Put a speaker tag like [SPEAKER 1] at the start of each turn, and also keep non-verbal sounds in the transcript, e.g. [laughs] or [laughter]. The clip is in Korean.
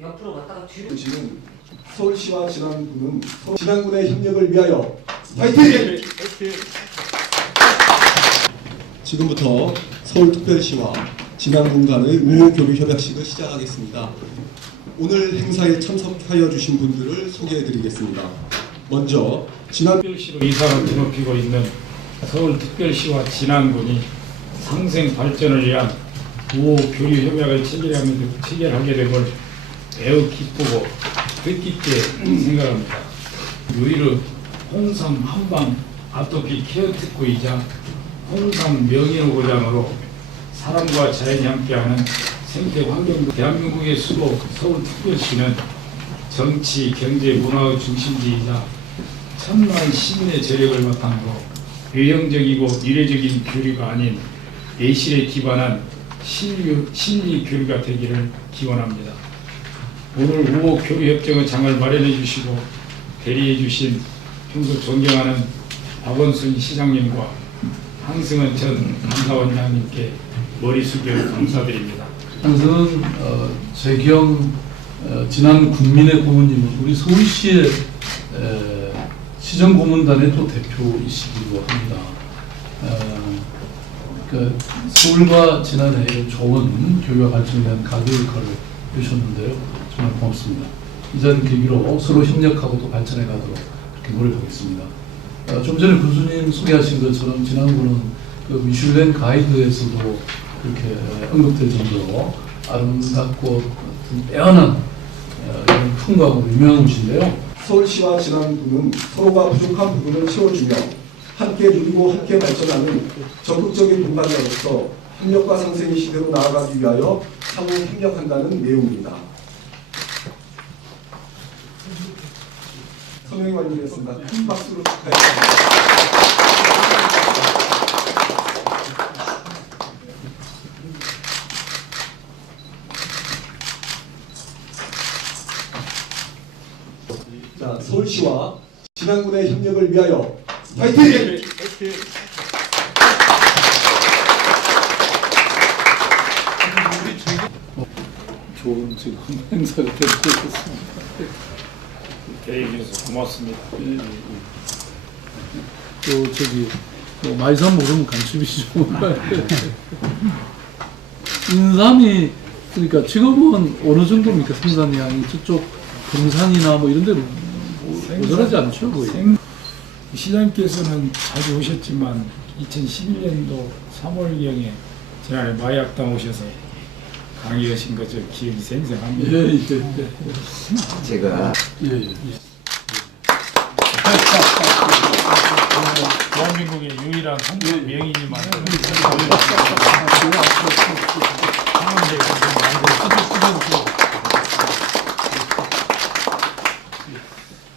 [SPEAKER 1] 옆으로 갔다가 뒤로
[SPEAKER 2] 지금 서울시와 진안군은 서로 진안군의 협력을 위하여 파이팅! 지금부터 서울특별시와 진안군 간의 우호교류 협약식을 시작하겠습니다. 오늘 행사에 참석하여 주신 분들을 소개해 드리겠습니다. 먼저 진안
[SPEAKER 3] 특별시로 이사를 드높이고 있는 서울특별시와 진안군이 상생 발전을 위한 우호 교류 협약을 체결하게, 체결하게 됨을 매우 기쁘고 뜻깊게 생각합니다. 유일의 홍삼 한방 아토피 케어 특구이자 홍삼 명예의 고장으로 사람과 자연이 함께하는 생태 환경 대한민국의 수도 서울특별시는 정치, 경제, 문화의 중심지이자 천만 시민의 저력을 바탕으로 외형적이고 미래적인 교류가 아닌 내실에 기반한 신류, 심리 교류가 되기를 기원합니다. 오늘 우호 교류 협정의 장을 마련해 주시고 대리해 주신 평소 존경하는 박원순 시장님과 황승은 전 감사원장님께 머리 숙여 감사드립니다.
[SPEAKER 4] 항상 어, 재경 어, 지난 국민의 고문님은 우리 서울시의 에, 시정고문단의 또 대표이시기도 합니다. 어, 그 서울과 지난해 좋은 교류와 발전에 대한 가교 역할을 해 주셨는데요. 정말 고맙습니다. 이 자리를 계기로 서로 협력하고 또 발전해 가도록 그렇게 노력하겠습니다. 어, 좀 전에 교수님 소개하신 것처럼 지난번은 그 미슐랭 가이드에서도 그렇게 언급될 정도로 아름답고 빼어난 어, 풍광으로 유명한 곳인데요.
[SPEAKER 2] 서울시와 진안군은 서로가 부족한 부분을 채워주며 함께 누리고 함께 발전하는 적극적인 동반자로서 협력과 상생의 시대로 나아가기 위하여 상호 협력한다는 내용입니다. 서명이 완료됐습니다. 큰 박수로 축하드립니다. 자, 서울시와 진안군의 협력을 위하여 파이팅!
[SPEAKER 4] 좋은 지금 [laughs] 행사가 되고 있습니다.
[SPEAKER 3] 대해 주셔서 고맙습니다.
[SPEAKER 4] 또 저기 뭐 말산 모르면 간첩이시죠. [laughs] 인삼이 그러니까 지금은 어느 정도입니까 생산량이 저쪽 금산이나 뭐 이런 데로 모자라지 않죠 거의.
[SPEAKER 3] 생- 시장께서는 자주 오셨지만 2011년도 3월경에 지난해 마약당 오셔서 강의하신 거저 기억이 생생합니다.
[SPEAKER 4] 예, 예, 예.
[SPEAKER 5] 제가
[SPEAKER 4] 예, 예.
[SPEAKER 3] 대한민국의 유일한 한국 명인이 만든